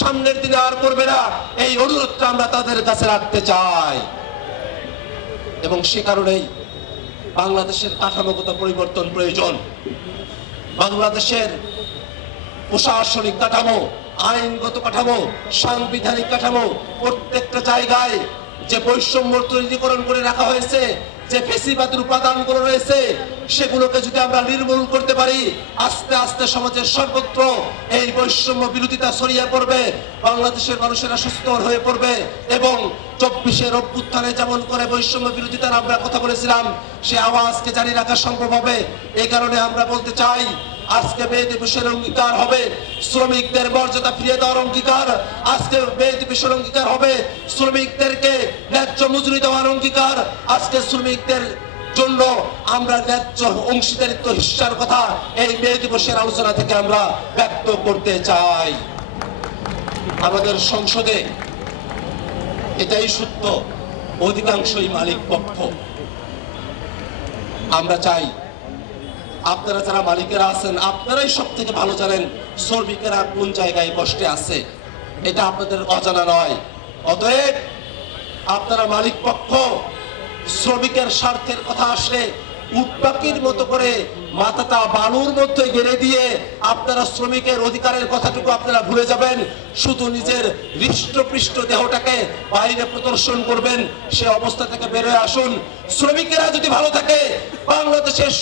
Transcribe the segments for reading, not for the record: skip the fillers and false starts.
সামনের দিনে আর করবে না, এই অনুরোধটা আমরা তাদের কাছে রাখতে চাই। এবং সে কারণেই বাংলাদেশের কাঠামোগত পরিবর্তন প্রয়োজন। বাংলাদেশের প্রশাসনিক কাঠামো, আইনগত কাঠামো, সাংবিধানিক কাঠামো, প্রত্যেকটা জায়গায় যে বৈষম্য তৈরিকরণ করে রাখা হয়েছে, যে ফেসিবাদের উপাদানগুলো রয়েছে, সেগুলোকে যদি আমরা নির্মূল করতে পারি, আস্তে আস্তে সমাজের সর্বত্র এই বৈষম্য বিরোধিতা ছড়িয়ে পড়বে, বাংলাদেশের মানুষেরা সুস্থ হয়ে পড়বে। এবং 24-এর অভ্যুত্থানে যেমন করে বৈষম্য বিরোধিতার আমরা কথা বলেছিলাম, সে আওয়াজকে জারি রাখা সম্ভব হবে। এই কারণে আমরা বলতে চাই, আজকে মে দিবসের অঙ্গীকার হবে শ্রমিকদের মর্যাদা ফিরিয়ে দেওয়ার অঙ্গীকার। আজকে মে দিবসের অঙ্গীকার হবে শ্রমিকদেরকে ন্যায্য মজুরি দেওয়ার অঙ্গীকার। আজকে শ্রমিকদের জন্য আমরা ন্যায্য অংশীদারিত্ব হিস্সার কথা এই মে দিবসের আলোচনা থেকে আমরা ব্যক্ত করতে চাই। আমাদের সংসদে এটাই সত্য, অধিকাংশই মালিক পক্ষ। আমরা চাই আপনারা যারা মালিকেরা আছেন, আপনারাই সব থেকে ভালো জানেন শ্রমিকেরা কোন জায়গায় কষ্টে আছে, এটা আপনাদের অজানা নয়। অতএব আপনারা মালিক পক্ষ, শ্রমিকের স্বার্থের কথা আসলে উটপাখির মতো করে মাথাটা বালুর মধ্যে গেড়ে দিয়ে আপনারা শ্রমিকের অধিকারের কথাটুকু আপনারা ভুলে যাবেন, শুধু নিজের হৃষ্টপৃষ্ট দেহটাকে বাইরে প্রদর্শন করবেন। সে অবস্থা থেকে বেরোয় আসুন। শ্রমিকেরা যদি ভালো থাকে, বাংলাদেশের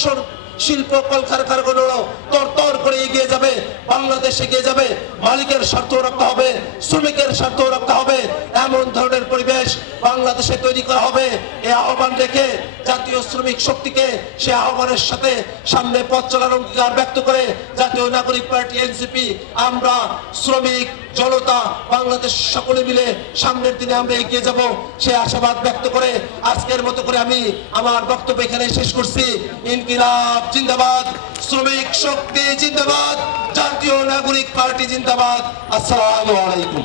শিল্প কলকারখানাগুলো তরতর করে এগিয়ে যাবে, বাংলাদেশ এগিয়ে যাবে। মালিকের স্বার্থ রক্ষা হবে, শ্রমিকের স্বার্থ রক্ষা হবে, এমন ধরনের পরিবেশ বাংলাদেশে তৈরি করা হবে। এই আহ্বান রেখে জাতীয় শ্রমিক শক্তিকে সে আহ্বানের সাথে সামনে পথ চলার অঙ্গীকার ব্যক্ত করে জাতীয় নাগরিক পার্টি এনসিপি, আমরা শ্রমিক জনতা বাংলাদেশ সকলে মিলে সামনের দিনে আমরা এগিয়ে যাব, সে আশাবাদ ব্যক্ত করে আজকের মতো করে আমি আমার বক্তব্য এখানে শেষ করছি। ইনকিলাব জিন্দাবাদ, শ্রমিক শক্তি জিন্দাবাদ, জাতীয় নাগরিক পার্টি জিন্দাবাদ। আসসালামু আলাইকুম।